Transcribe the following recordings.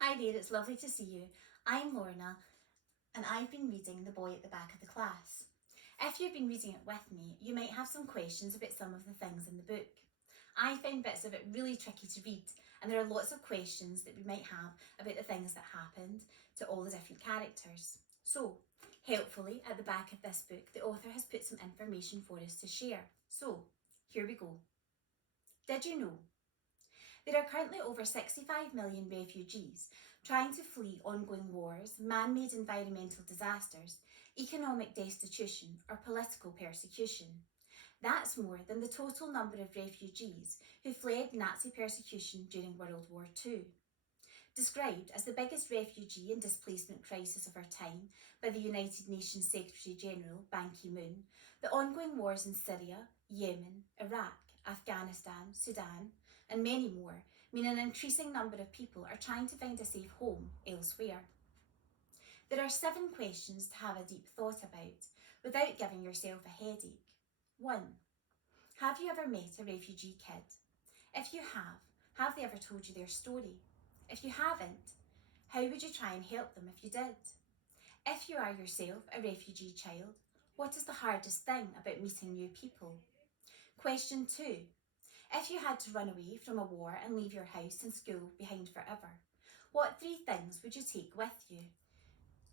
Hi there, it's lovely to see you. I'm Lorna, and I've been reading The Boy at the Back of the Class. If you've been reading it with me, you might have some questions about some of the things in the book. I find bits of it really tricky to read, and there are lots of questions that we might have about the things that happened to all the different characters. So, helpfully, at the back of this book, the author has put some information for us to share. So, here we go. Did you know? There are currently over 65 million refugees trying to flee ongoing wars, man-made environmental disasters, economic destitution, or political persecution. That's more than the total number of refugees who fled Nazi persecution during World War II. Described as the biggest refugee and displacement crisis of our time by the United Nations Secretary General Ban Ki-moon, the ongoing wars in Syria, Yemen, Iraq, Afghanistan, Sudan, and many more mean an increasing number of people are trying to find a safe home elsewhere. There are 7 questions to have a deep thought about without giving yourself a headache. 1. Have you ever met a refugee kid? If you have they ever told you their story? If you haven't, how would you try and help them if you did? If you are yourself a refugee child, what is the hardest thing about meeting new people? Question 2. If you had to run away from a war and leave your house and school behind forever, what 3 things would you take with you?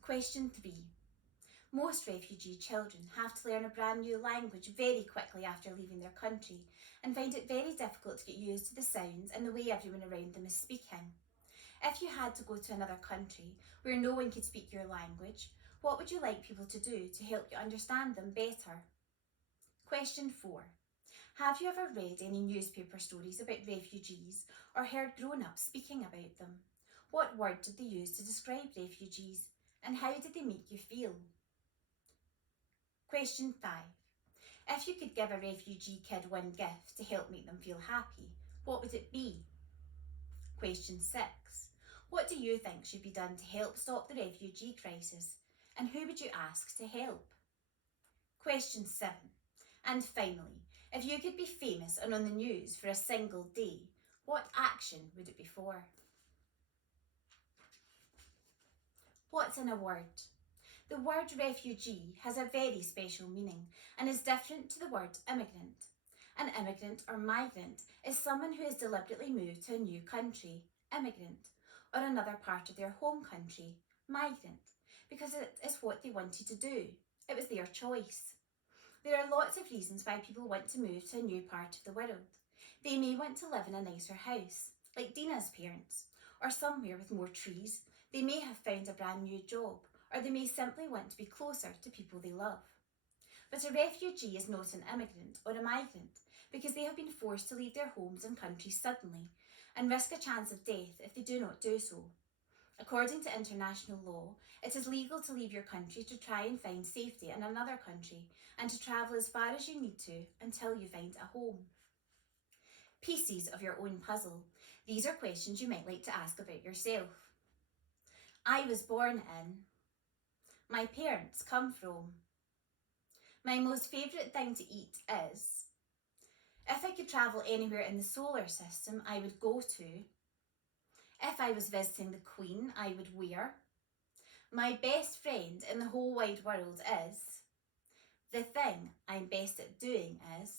Question 3. Most refugee children have to learn a brand new language very quickly after leaving their country and find it very difficult to get used to the sounds and the way everyone around them is speaking. If you had to go to another country where no one could speak your language, what would you like people to do to help you understand them better? Question 4. Have you ever read any newspaper stories about refugees or heard grown-ups speaking about them? What word did they use to describe refugees, and how did they make you feel? Question 5. If you could give a refugee kid one gift to help make them feel happy, what would it be? Question 6. What do you think should be done to help stop the refugee crisis, and who would you ask to help? Question 7. And finally, if you could be famous and on the news for a single day, what action would it be for? What's in a word? The word refugee has a very special meaning and is different to the word immigrant. An immigrant or migrant is someone who has deliberately moved to a new country, immigrant, or another part of their home country, migrant, because it is what they wanted to do. It was their choice. There are lots of reasons why people want to move to a new part of the world. They may want to live in a nicer house, like Dina's parents, or somewhere with more trees. They may have found a brand new job, or they may simply want to be closer to people they love. But a refugee is not an immigrant or a migrant because they have been forced to leave their homes and countries suddenly and risk a chance of death if they do not do so. According to international law, it is legal to leave your country to try and find safety in another country and to travel as far as you need to until you find a home. Pieces of your own puzzle. These are questions you might like to ask about yourself. I was born in. My parents come from. My most favourite thing to eat is. If I could travel anywhere in the solar system, I would go to. If I was visiting the Queen, I would wear. My best friend in the whole wide world is. The thing I'm best at doing is.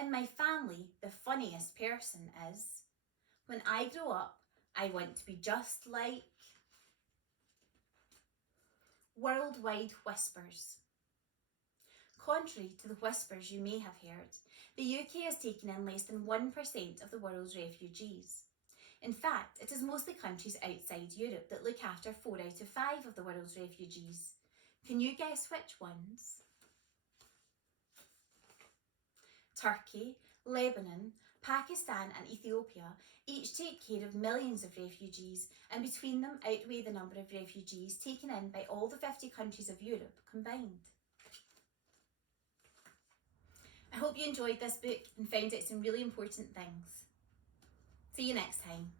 In my family, the funniest person is. When I grow up, I want to be just like. Worldwide whispers. Contrary to the whispers you may have heard, the UK has taken in less than 1% of the world's refugees. In fact, it is mostly countries outside Europe that look after 4 out of 5 of the world's refugees. Can you guess which ones? Turkey, Lebanon, Pakistan and Ethiopia each take care of millions of refugees, and between them outweigh the number of refugees taken in by all the 50 countries of Europe combined. I hope you enjoyed this book and found out some really important things. See you next time.